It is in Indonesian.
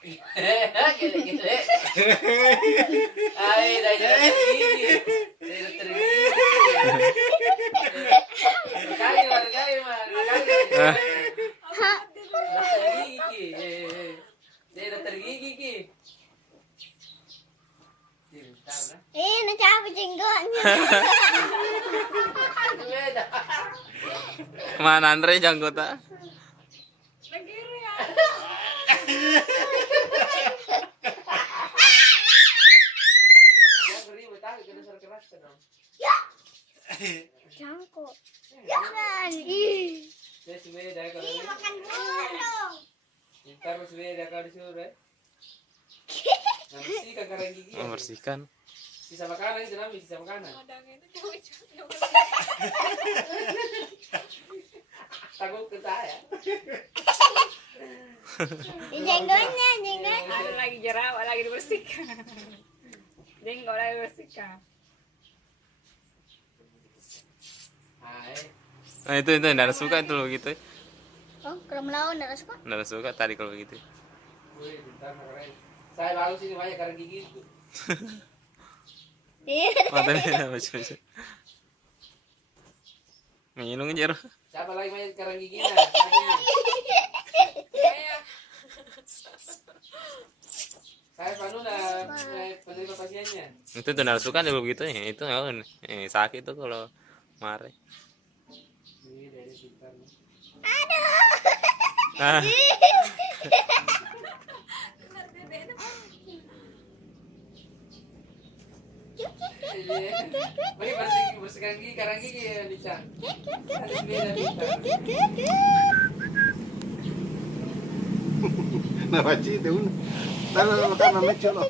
Gile-gile. Ay, dahil tergigi. Dahil tergigi. Kali man, kali man. Tergigi ki. Dahil tergigi ki. Nacabut jenggotnya. Beda. Mana Andre janggota? Nagiri ya. Jangan ribut, tahu kena suara keras kan dong. Cangkuk. Jangan. Ih. Saya sepeda kalau ini. Makan burung. Ntar sepeda kalau disuruh ya. Nanti kan karang gigi. Ya. Membersihkan. Sisa makanan itu namanya sisa makanan. Modangnya itu cowok-cowok. Takut ke saya. Jenggotnya, jenggotnya. Ada lagi jerawat lagi dibersihkan. Jenggot lagi dibersihkan. Hai. Nah itu nggak suka itu lo gitu. Oh, kalau melawan nggak suka? Nggak suka tadi kalau begitu. Wih, bentar keren. Saya lalu sini banyak karang gigi itu. Iya. Matanya baca. Minum aja. Siapa lagi banyak karang giginya? Saya Panuna, penerima pasiennya. Itu tuh nggak suka dulu begitu ya. Itu nggak sakit tuh kalau marah. Ini dari pintar. Ah. Baik bersihkan gigi, karang gigi ya, Nica. Nah, baci itu. Dale, makan, me echo, no.